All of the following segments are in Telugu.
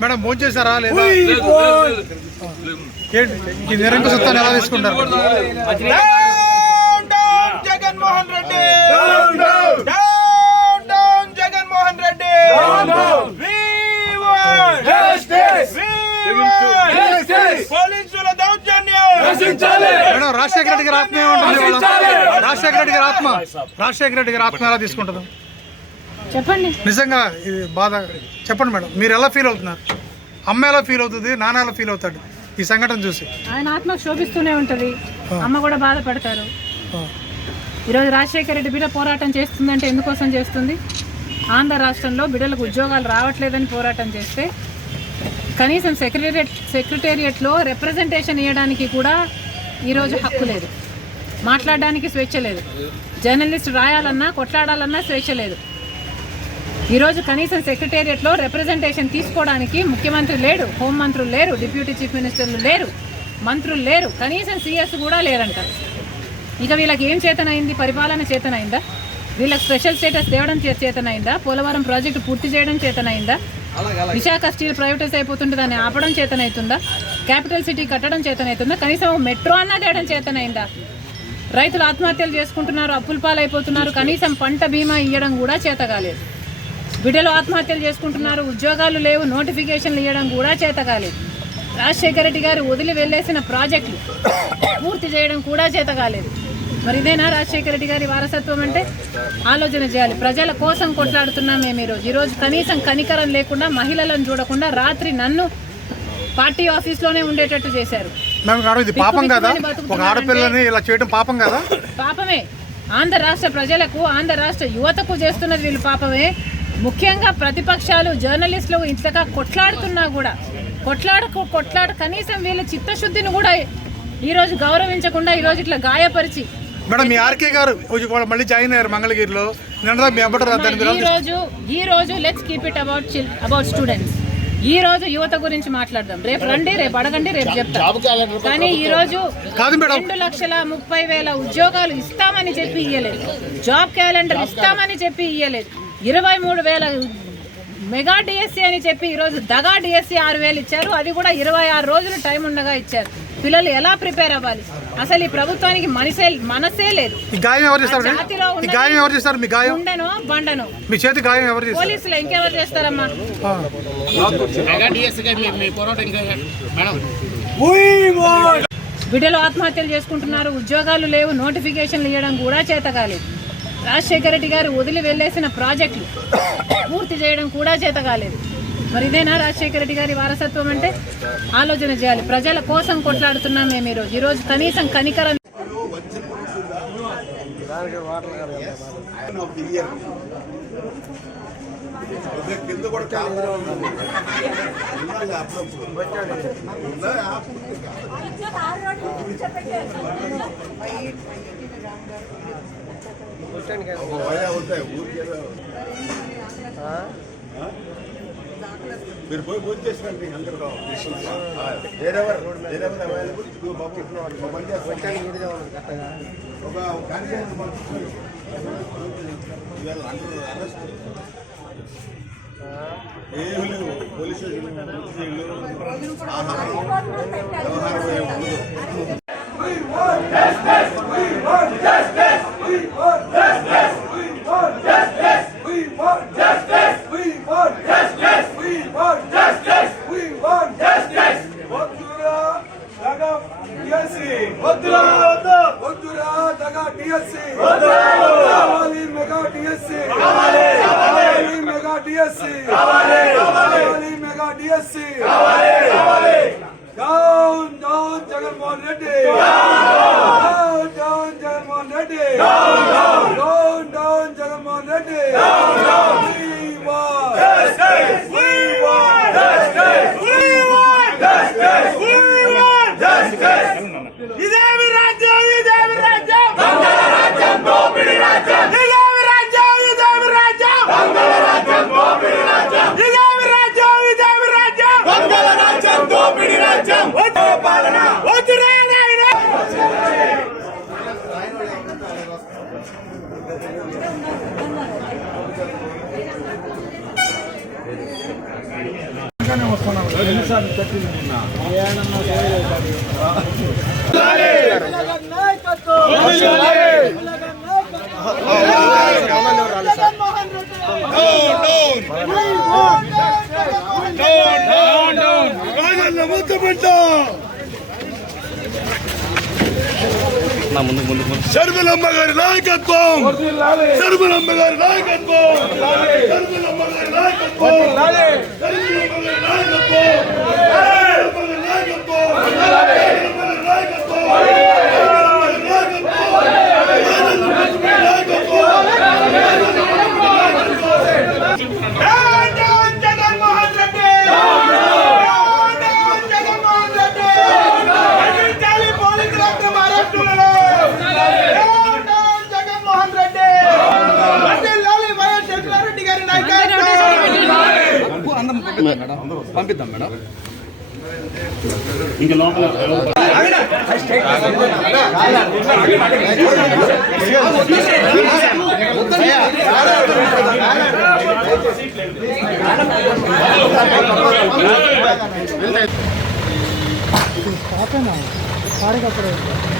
మేడం ఫోన్ చేశారా లేదా? ఈ నిరంకుశ సత్తాన్ని ఎలా తీసుకుంటారు? జగన్మోహన్ రెడ్డి జగన్మోహన్ రెడ్డి పోలీసుల దౌర్జన్యం. మేడం రాజశేఖర రెడ్డి గారి ఆత్మ ఏముంటుంది? రాజశేఖర రెడ్డి గారి ఆత్మ ఎలా తీసుకుంటుంది? చెప్పండి. నిజంగా ఇది బాధ చెప్పండి మేడం. మీరు ఎలా ఫీల్ అవుతున్నారు? అమ్మ ఎలా ఫీల్ అవుతుంది? నాన్న ఎలా ఫీల్ అవుతాడు ఈ సంఘటన చూసి? ఆయన ఆత్మ శోభిస్తూనే ఉంటుంది, అమ్మ కూడా బాధపడతారు. ఈరోజు రాజశేఖర రెడ్డి బిడ్డ పోరాటం చేస్తుందంటే ఎందుకోసం చేస్తుంది? ఆంధ్ర రాష్ట్రంలో బిడ్డలకు ఉద్యోగాలు రావట్లేదని పోరాటం చేస్తే కనీసం సెక్రటేరియట్లో రిప్రజెంటేషన్ ఇవ్వడానికి కూడా ఈరోజు హక్కు లేదు, మాట్లాడడానికి స్వేచ్ఛ లేదు, జర్నలిస్ట్ రాయాలన్నా కొట్లాడాలన్నా స్వేచ్ఛ లేదు. ఈరోజు కనీసం సెక్రటేరియట్లో రిప్రజెంటేషన్ తీసుకోవడానికి ముఖ్యమంత్రి లేడు, హోంమంత్రులు లేరు, డిప్యూటీ చీఫ్ మినిస్టర్లు లేరు, మంత్రులు లేరు, కనీసం సీఎస్ కూడా లేరంట. ఇక వీళ్ళకి ఏం చేతనైంది? పరిపాలన చేతనైందా? వీళ్ళకి స్పెషల్ స్టేటస్ తేవడం చేతనైందా? పోలవరం ప్రాజెక్టు పూర్తి చేయడం చేతనైందా? విశాఖ స్టీల్ ప్రైవేటైజ్ అయిపోతుంటే దాన్ని ఆపడం చేతనవుతుందా? క్యాపిటల్ సిటీ కట్టడం చేతనవుతుందా? కనీసం మెట్రో అన్నా తేయడం చేతనైందా? రైతులు ఆత్మహత్యలు చేసుకుంటున్నారు, అప్పుల పాలైపోతున్నారు, కనీసం పంట బీమా ఇవ్వడం కూడా చేత కాలేదు. బిడ్డలు ఆత్మహత్యలు చేసుకుంటున్నారు, ఉద్యోగాలు లేవు, నోటిఫికేషన్లు ఇవ్వడం కూడా చేత కాలేదు. రాజశేఖర రెడ్డి గారు వదిలి వెళ్ళేసిన ప్రాజెక్టులు పూర్తి చేయడం కూడా చేత కాలేదు. మరి ఇదేనా రాజశేఖర రెడ్డి గారి వారసత్వం అంటే? ఆలోచన చేయాలి. ప్రజల కోసం కొట్లాడుతున్నాం మేము ఈరోజు కనీసం కనికరం లేకుండా, మహిళలను చూడకుండా రాత్రి నన్ను పార్టీ ఆఫీస్లోనే ఉండేటట్టు చేశారు. పాపమే. ఆంధ్ర రాష్ట్ర ప్రజలకు, ఆంధ్ర రాష్ట్ర యువతకు చేస్తున్నది వీళ్ళు పాపమే. ముఖ్యంగా ప్రతిపక్షాలు, జర్నలిస్టులు ఇంతగా కొట్లాడుతున్నా కూడా కొట్లాడ కనీసం వీళ్ళ చిత్తశుద్ధిని కూడా ఈరోజు గౌరవించకుండా ఈరోజు ఇట్లా గాయపరిచి. మేడం మీ ఆర్కే గారు మళ్ళీ జాయిన్ అయ్యారు మంగళగిరిలో. ఈ రోజు let's keep it about students. ఈ రోజు యువత గురించి మాట్లాడదాం. రేపు రండి, రేపు అడగండి, రేపు చెప్తాం. కానీ ఈ రోజు 2,30,000 ఉద్యోగాలు ఇస్తామని చెప్పి ఇయ్యలేదు, జాబ్ క్యాలెండర్ ఇస్తామని చెప్పి ఇయ్యలేదు, 23,000 మెగా డిఎస్సీ అని చెప్పి ఈరోజు దగా డిఎస్సీ 6,000 ఇచ్చారు. అది కూడా 26 రోజులు టైం ఉండగా ఇచ్చారు. పిల్లలు ఎలా ప్రిపేర్ అవ్వాలి? అసలు ఈ ప్రభుత్వానికి మనసే లేదు. ఉండను బండను పోలీసులు ఇంకెవరు చేస్తారమ్మా? బిడ్డలు ఆత్మహత్యలు చేసుకుంటున్నారు, ఉద్యోగాలు లేవు, నోటిఫికేషన్లు ఇవ్వడం కూడా చేత కాలేదు. రాజశేఖర రెడ్డి గారు వదిలి వెళ్ళేసిన ప్రాజెక్టులు పూర్తి చేయడం కూడా చేత కాలేదు. మరి ఇదేనా రాజశేఖర రెడ్డి గారి వారసత్వం అంటే? ఆలోచన చేయాలి. ప్రజల కోసం కొట్లాడుతున్నాం మేము ఈరోజు కనీసం కనికరం. మీరు పోయి పూజ చేసినండి అందరూ ఏమి లేవు. పోలీసు జగన్మోహన్ రెడ్డి జగన్మోహన్ రెడ్డి జగన్మోహన్ రెడ్డి ఇదేమి రాజ్యం ఇదేమి రాజ్యం దొంగల రాజ్యం దోపిడీ రాజ్యం ఇదేమి రాజ్యం ఇదేమి రాజ్యం దొంగల రాజ్యం దోపిడీ రాజ్యం ఇదేమి రాజ్యం ఇదేమి రాజ్యం దొంగల రాజ్యం దోపిడీ రాజ్యం పాలన వద్దురా నాయనా శర్మిలమ్మ గారి నాయకత్వం, శర్మిలమ్మ గారి నాయకత్వం, శర్మిలమ్మ గారి నాయకత్వం, శర్మిలమ్మ గారి నాయకత్వం, జగన్మోహన్ రెడ్డి జగన్మోహన్ రెడ్డి పోలీసుల అరెస్టులలో జగన్మోహన్ రెడ్డి వైఎస్ రెడ్డి గారి నాయకత్వం పంపిద్దాం మేడం.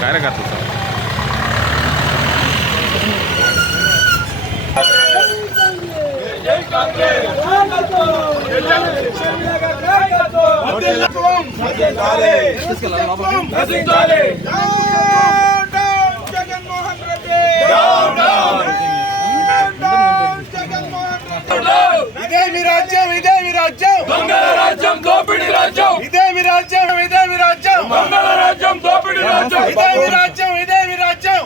కార్యకర్త జగన్మోహన్ రెడ్డి ఇదేమి రాజ్యం ఇదేమి రాజ్యం దొంగల రాజ్యం దోపిడీ రాజ్యం ఇదేమి రాజ్యం ఇదేమి రాజ్యం దొంగల రాజ్యం దోపిడీ రాజ్యం ఇదేమి రాజ్యం ఇదేమి రాజ్యం